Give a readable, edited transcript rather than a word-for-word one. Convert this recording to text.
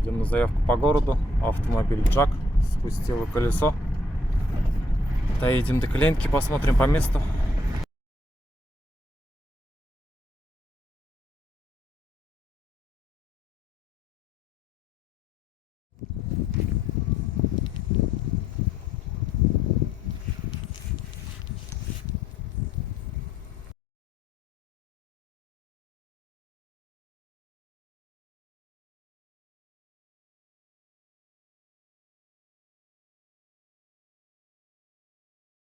Едем на заявку по городу. Автомобиль Джак. Спустило колесо. Доедем до Клинки, посмотрим по месту.